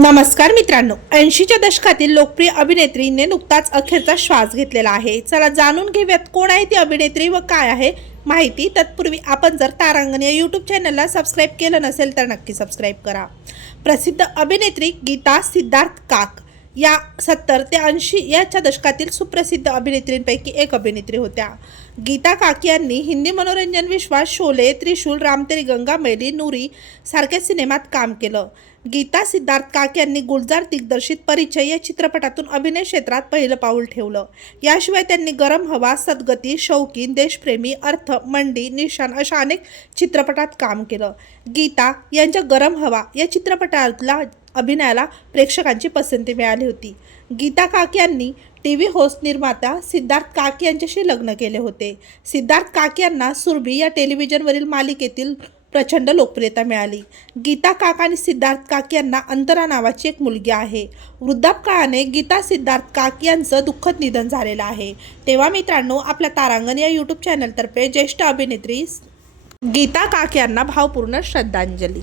नमस्कार मित्रांनो ऐंशीच्या दशकातील लोकप्रिय अभिनेत्रीने नुकताच अखेरचा श्वास घेतलेला आहे. चला जाणून घेऊयात कोण आहे ती अभिनेत्री व काय आहे माहिती. तत्पूर्वी आपण जर तारांगण या यूट्यूब चॅनलला सबस्क्राईब केलं नसेल तर नक्की सबस्क्राईब करा. प्रसिद्ध अभिनेत्री गीता सिद्धार्थ काक. या सत्तर ते ऐंशी याच्या दशकातील सुप्रसिद्ध अभिनेत्रींपैकी एक अभिनेत्री होत्या. गीता काक यांनी हिंदी मनोरंजन विश्वास शोले त्रिशूल रामतेरी गंगा मैली नूरी सारख्या सिनेमात काम केलं. गीता सिद्धार्थ काक यांनी गुलजार दिग्दर्शित परिचय या चित्रपटातून अभिनय क्षेत्रात पहिलं पाऊल ठेवलं. याशिवाय त्यांनी गरम हवा सद्गती शौकीन देशप्रेमी अर्थ मंडी निशान अशा अनेक चित्रपटात काम केलं. गीता यांच्या गरम हवा या चित्रपटातला अभिनयाला प्रेक्षकांची पसंती मिळाली होती. गीता काक यांनी टी व्ही होस्ट निर्माता सिद्धार्थ काक यांच्याशी लग्न केले होते. सिद्धार्थ काक यांना सुरभी या टेलिव्हिजनवरील मालिकेतील प्रचंड लोकप्रियता मिळाली. गीता काक आणि सिद्धार्थ काक यांना अंतरा नावाची एक मुलगी आहे. वृद्धापकाळाने गीता सिद्धार्थ काक यांचं दुःखद निधन झालेलं आहे. तेव्हा मित्रांनो आपल्या तारांगण या यूट्यूब चॅनलतर्फे ज्येष्ठ अभिनेत्री गीता काक यांना भावपूर्ण श्रद्धांजली.